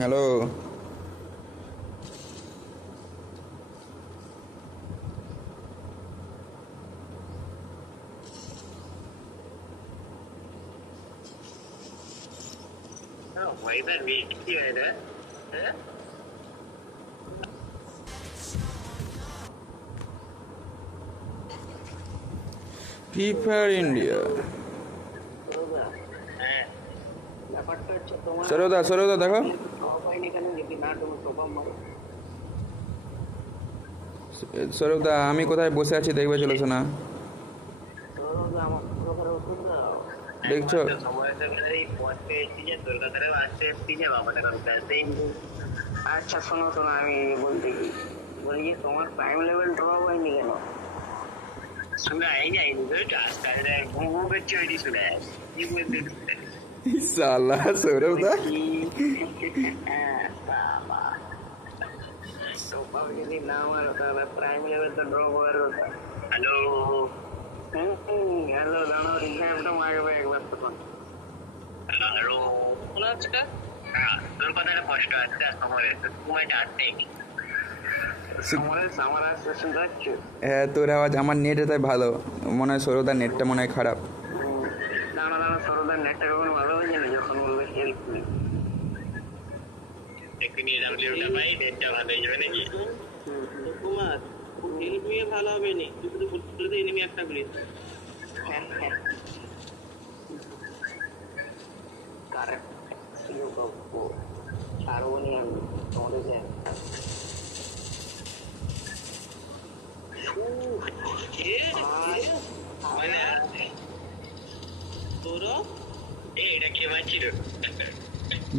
Hello. Free fire India. সরোদা দেখো, সরোদা আমি কোথায় বসে আছি দেখবে চলেছে না, দেখছো? আচ্ছা শোনো শোনো, আমি বলতে কি বলি যে তোমার প্রাইম লেভেল ড্রপ হয়নি কেন? সালা সৌরভদা, যদি না মারো তাহলে প্রাইম লেভেল তো ড্রপ হওয়ার কথা। হ্যালো হ্যালো, দাঁড়াও রিভাইভটা মারবে একবার তখন। হ্যালো শোনা যাচ্ছে? হ্যাঁ তোর কথাটা স্পষ্ট আছে, সময়টা আসছে আমার আসতে শুনতে পাচ্ছ? হ্যাঁ তোর আওয়াজ, আমার নেট তাই ভালো মনে হয়, সৌরভদার নেটটা মনে হয় খারাপ। দাঁড়া দাঁড়া, সরোদার নেটটা কখন ভালো হয়ে যাবে যখন বলবে হেল্প মি। একটু নিয়ে যাবো ভাই, নেটটা ভালো হয়ে যাবে নাকি? কুমার হেল্প মি ভালো হবে নি, তুই শুধু বলতে এনিমি একটা প্লিজ। হ্যাঁ হ্যাঁ কারেক্ট, ছাড়বো নি আমি তোমাদের যে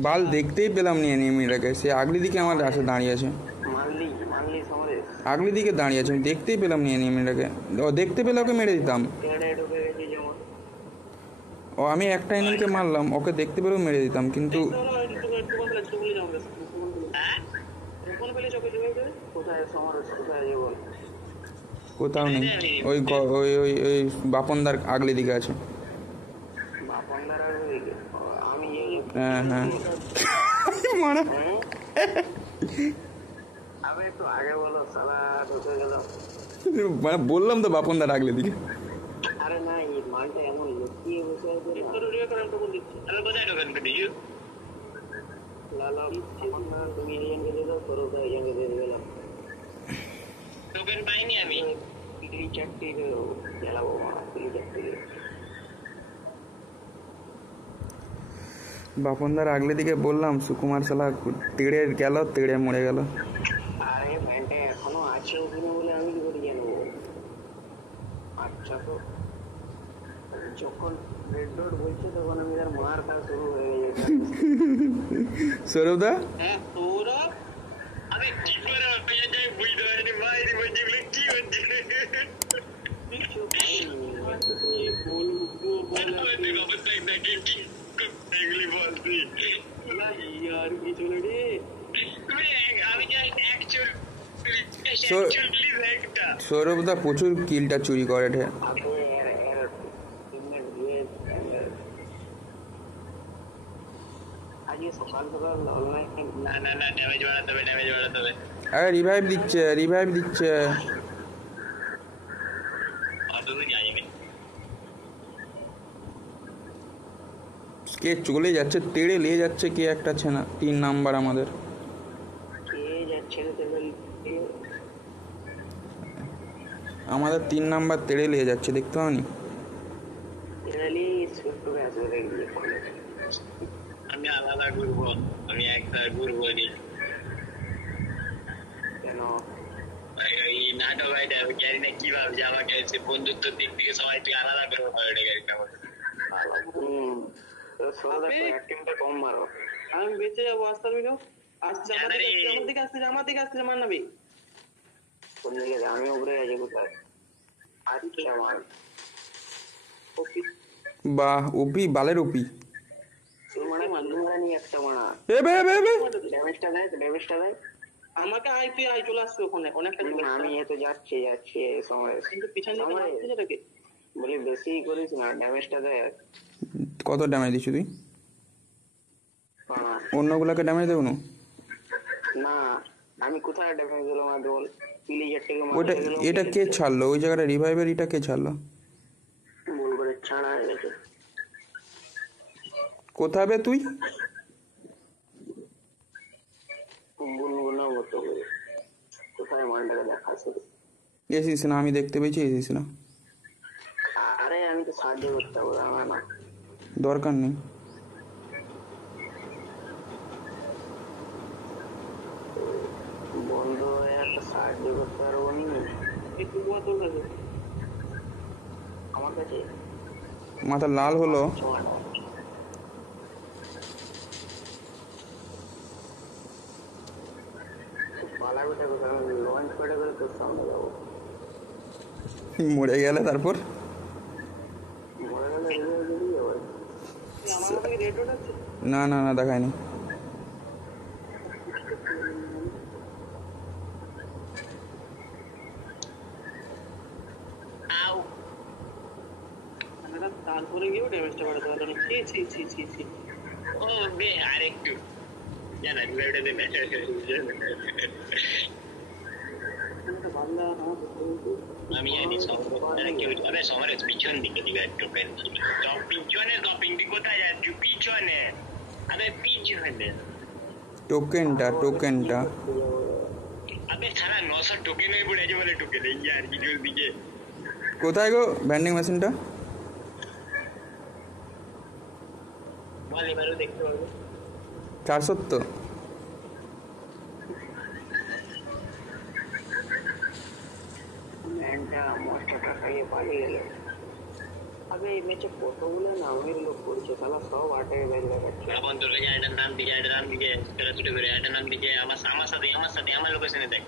বাল দেখতেই পেলাম নি এনিমিটাকে, সে আগলি দিকে আমার আসে দাঁড়িয়ে আছে, আগলি দিকে দাঁড়িয়ে আছে, আমি দেখতেই পেলাম নি এনিমিটাকে। ও দেখতে পেলে ওকে মেরে দিতাম। ও আমি একটা এনিমিকে মারলাম, ওকে দেখতে পেলেও মেরে দিতাম, কিন্তু কোথাও নেই। ওই ওই ওই ওই বাপনদার আগলি দিকে আছে। হ্যাঁ হ্যাঁ মারা, মানে বললাম তো বাপনদার আগলি দিকে। আরে না, এই মালটা এমন লুকিয়ে বসে আছে। বাপনদার আগলি দিকে বললাম, সুকুমার শালা তেড়ে গেল, তেড়ে মরে গেল। আরে ব্যান্ডে এখনো আছে কিনা বলে আমি কি করে জানবো? আচ্ছা তো যখন রেড ডট বলছে তখন আমি তার মার খাওয়া শুরু হয়ে গেছে। সৌরভদা, হ্যাঁ সৌরভ, আমি কি করে বুঝতে পারিনি ভাই, বলছি কি হচ্ছে সৌরভদা প্রচুর কিলটা চুরি করে ঠে। আরে রিভাইভ দিচ্ছে, রিভাইভ দিচ্ছে। কে চলে যাচ্ছে, তেড়ে নিয়ে যাচ্ছে কে একটা ছেনা, 3 নাম্বার আমাদের। আমাদের 3 নাম্বার তেড়ে নিয়ে যাচ্ছে, দেখতে পাওনি? আমি আলাদা ঘুরবো, আমি একটা ঘুরবো নি কেন? এই নাটক ভাইটা আমি জানি না কি ভাবছে, আমাকে বন্ধুত্ব দিক থেকে সবাই তুই আলাদা করবো কম মারো। আমি বেঁচে যাবো, আসতে পারবি না? আসছে আমার দিকে আসছে, আমার দিকে আসছে, মার নাবি কোন দিকে? আমি উপরে আছি কোথায়? আচ্ছা মার। বাহ, ওপি বালের ওপি। আমাকে আয়, তুই আয়, চলে আসছে ওখানে অনেকটা। আমি এত যাচ্ছি যাচ্ছি সময়, কিন্তু পিছন দিকে বলি বেশি করিস না, ড্যামেজটা দেয়। কত ড্যামেজ দিচ্ছি তুই? অন্যগুলোকে ড্যামেজ দেবো না? না আমি কোথায় ড্যামেজ দিলাম আর বল প্লেয়ার থেকে ওটা এটা কে ছাড়লো ওই জায়গাটা রিভাইভের? এটা কে ছাড়লো? ভুল করে ছাড়া হয়ে গেছে। কোথায় বে তুই? বলবো মতো করে কোথায় মালটাকে দেখাচ্ছে। এসিস না, আমি দেখতে পেয়েছি, এসিস না। আরে আমি তো সাহায্য করতে পারবো আমার না দরকার নেই। বন্ধ হয়ে একটা সাহায্য করতে পারবো নি আমার কাছে মাথা লাল হলো। পালাবিটা কোথায় আমি লঞ্চ প্যাডে করে তোর সামনে যাবো। মরে গেলে তারপর মরে গেলে রেডিও দিবি আবার আমার কাছে রেডিও আছে। না না না দেখায়নি। তারপরে গিয়েও ড্যামেজটা বাড়াতে পারতো না। ও বে আরেকটু জানা রিভাইভটা দে আমি জানি আরে সমরেশ পিছন দিকে দিবে একটু পিছনে টপিংটি কোথায় যাচ্ছ? পিছনে আরে পিছনে টোকেনটা আবে সারা 900 টোকেন হয়ে পড়ে আছে বলে টোকেন এই আর কি দিকে কোথায় গো ভ্যান্ডিং মেশিনটা? বল এবারও দেখতে পারবো 470। ম্যানটা মস্টারটা খাইয়ে পালিয়ে গেল। আগে এই ম্যাচে কতগুলো নামের লোক পড়ছে তাহলে সব আটের ব্যাগ লাগাচ্ছে। এখন তোর কাছে এটার নাম দিকে ছুটে করে এটার নাম দিকে আমার সাথে আমার লোকেশনে দেয়।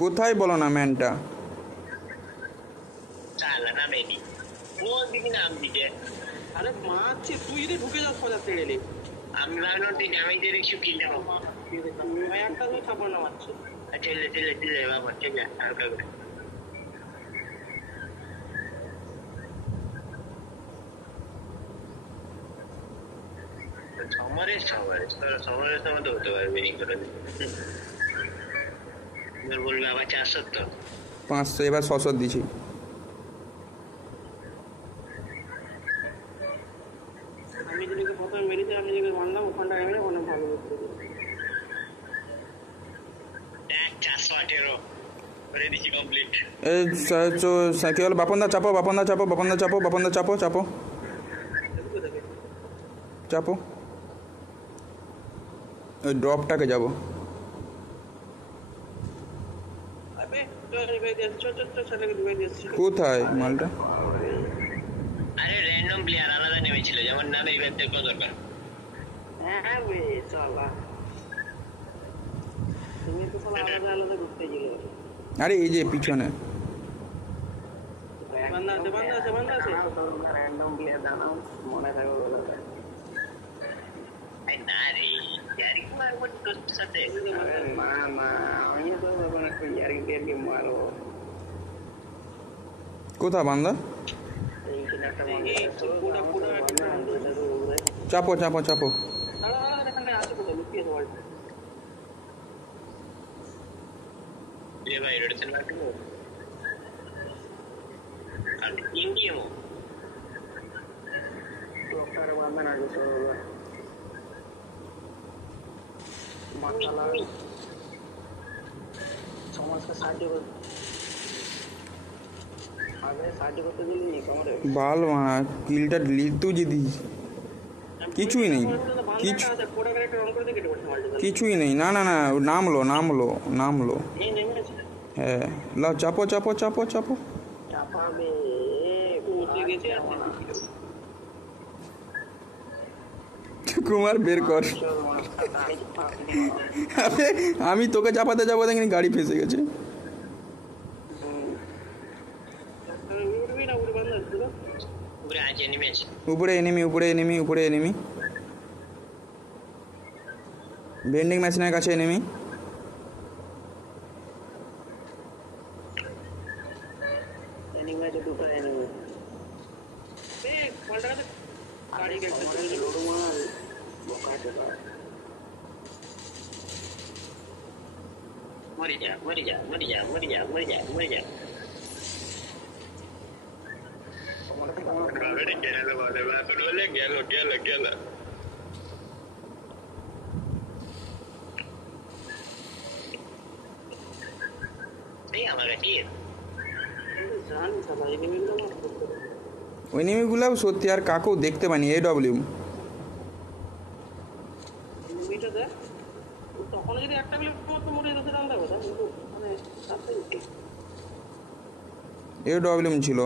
কোথায় বলো না ম্যানটা? চালা না বেনি কোন দিকে নাম দিকে? আরে মারছে তুই যদি ঢুকে যাস পড়া তেড়েলে আমি ভাবলাম তুই ড্যামেজ দিয়ে দেখছি কি যাবো একটা তুই ছাপড় না মারছে। চিল্লে বাবা ঠিক আছে হালকা করে সমরের মধ্যে হতে পারবে বলবে আবার 470 500 এবার 600 দিছি। আমি যদি প্রথমে মেরেছি আমি যদি মানলাম ওখানটা এমনি অনেক ভালো করতে 418 করে দিছি কমপ্লিট। কি হলো? বাপনদা চাপো চাপো। ওই ড্রপটাকে যাবো। কোথায় মালটা? আরে র্যান্ডম প্লেয়ার আলাদা নেমেছিল যেমন নামে রিভাইভ কোন দরকার। হ্যাঁ বে চলা তুমি তো সব আলাদা ঘুরতে গেলে। আরে এই যে পিছনে বান্দা আছে র্যান্ডম প্লেয়ার দাও মনে থাকবে বলে আই না রে ইয়ারি কুমার কোন তোর সাথে না আমি তো কোনো ইয়ারি কে মারো। কোথায় বান্দা? চাপো সমাজকে সাহায্য করতে দিলি বাল মারা কিলটা ডিলিট তো যদি কিছুই নেই না নামলো হ্যাঁ লাও চাপো চাপাবে কুমার বের কর। আমি তোকে চাপাতে যাবো দেখিনি গাড়ি ফেসে গেছে। উপরে এনিমি ভেন্ডিং মেশিনের কাছে এনিমি। এনিমে আছে দুটো এনিমে গাড়ি লোড মাল বোকা চোদা মরে যা মরে যা মরে যা মরে যা মরে যা মরে যা গেল ওই এনিমিগুলো সত্যি আর কাকেও দেখতে পাইনি। AW তখন যদি একটা মরে যেতে আলাদা কথা, কিন্তু মানে AW ছিল।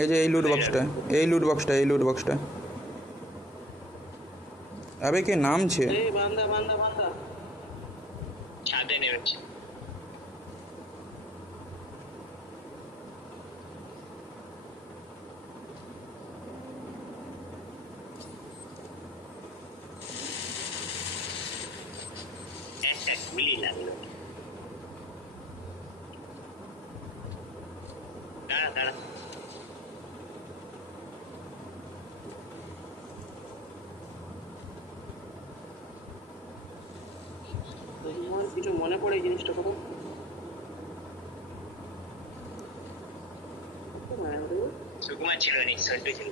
এই যে এই লুট বক্সটা আবে কে নামছে? বান্দা ছাদে নেমেছে। গুলি লাগলো। দাঁড়া কিছু মনে পড়ে এই জিনিসটা করো। সুকুমার ছিল নি, সন্টু ছিল।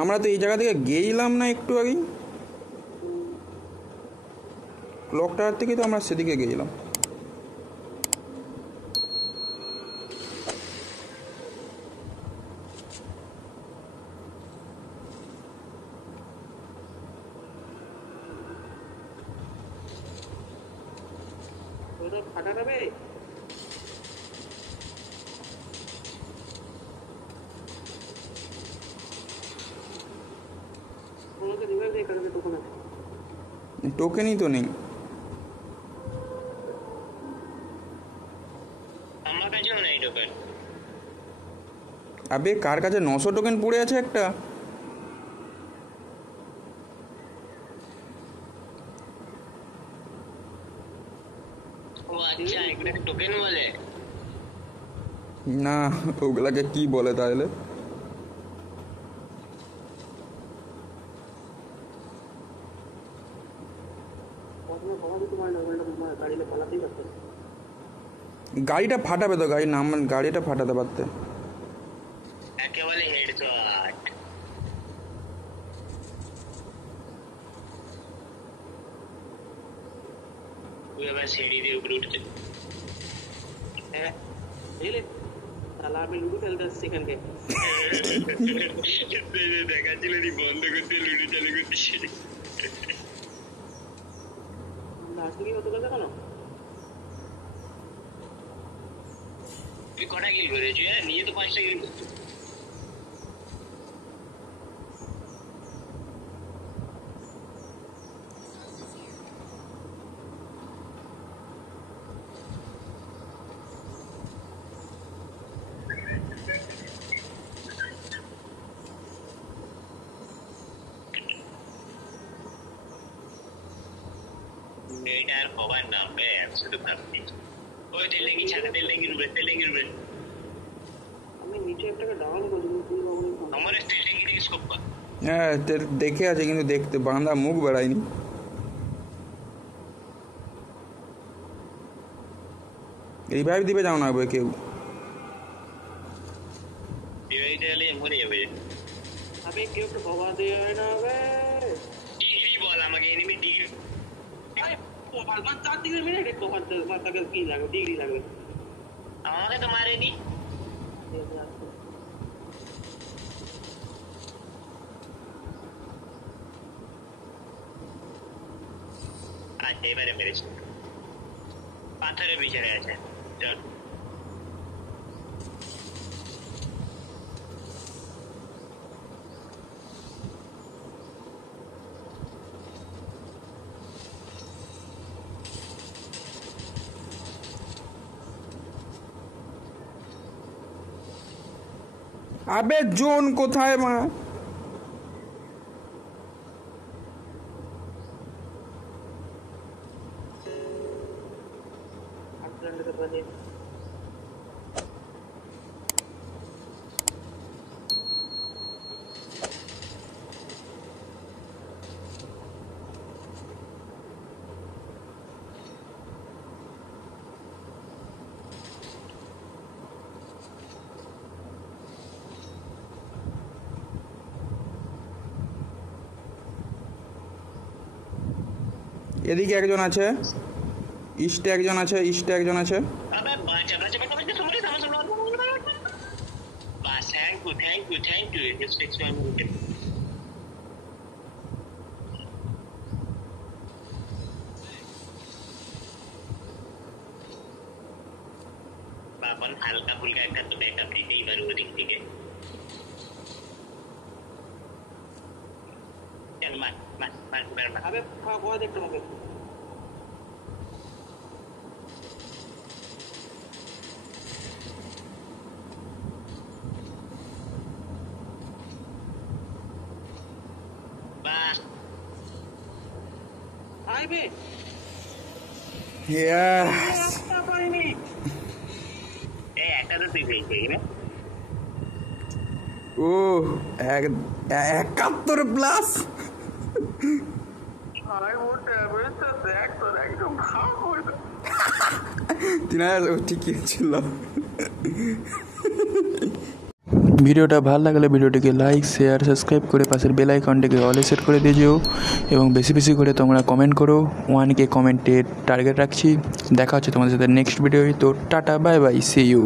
আমরা তো এই জায়গা থেকে গেছিলাম না একটু আগেই? ক্লক টাওয়ার থেকে তো আমরা সেদিকে গেছিলাম। ফাটা যাবে টোকেনই তো নেই আমার কাছেও নেই টোকেন। আবে কার কাছে 900 টোকেন পড়ে আছে একটা? ও আচ্ছা, এগুলো টোকেন বলে না, ওগুলাকে কি বলে তাহলে? গাড়িটা ফাটাবে তো, গাড়িটা ফাটাতে পারতে। একেবারে হেডশট। তুই আবার সিঁড়ি দিয়ে উপরে উঠতে। হ্যাঁ বুঝলে, তাহলে আমি লুডো খেলতে আসছি এখানকে। দেখাচ্ছিল নি বন্ধ করতে, লুডো চালু করতেছি। আসলে হতে কথা কেন? তুই কটা গিল করেছি? নিয়ে তো 5টা গিল করছি। এটা আর হবার নাম নেই, শুধু ভাবছি ওই তেলেঙ্গি ছাড়া, তেলেঙ্গির উপরে। আমি নিচে একটাকে ডাউন করে দিই। আমার তেলেঙ্গি থেকে স্কোপ পা। হ্যাঁ দেখে আছে, কিন্তু দেখতে বান্দা মুখ বেড়ায়নি। রিভাইভ দিবে যাও না কেউ। রিভাইভ দিলে মরে যাবে। আবে কেউ তো বাবা দেয় না বে। ডিগ্রি বল আমাকে, এনিমি ডিগ্রি। আমার 4 দিনের মিনিট একটু মাথাকে কি লাগবে, ডিগ্রি লাগবে। আমাকে তো মারেনি। আচ্ছা এবারে মেরেছি। পাথরের পিছনে আছে। চল আবে জোন কোথায় মা? এদিকে একজন আছে, ইস্টে একজন আছে, ইস্টে একজন আছে। अबे बचा बचा बचा बचा समझ बस thank you this takes time अपन हल्का फुल्का एक तो बैकअप दीजिए एक बार वो ठीक है चल मार मार मार मार अबे बहुत देख तुम आई बे Yes! ও 71 প্লাস। ঠিকই ছিল। ভিডিওটা ভালো লাগলে ভিডিওটিকে লাইক শেয়ার সাবস্ক্রাইব করে পাশের বেল আইকনটিকে অলে সেট করে দিয়ে যেও এবং বেশি বেশি করে তোমরা কমেন্ট করো। 1K কমেন্টের টার্গেট রাখছি। দেখা হচ্ছে তোমাদের সাথে নেক্সট ভিডিও। তো tata bye bye, see you.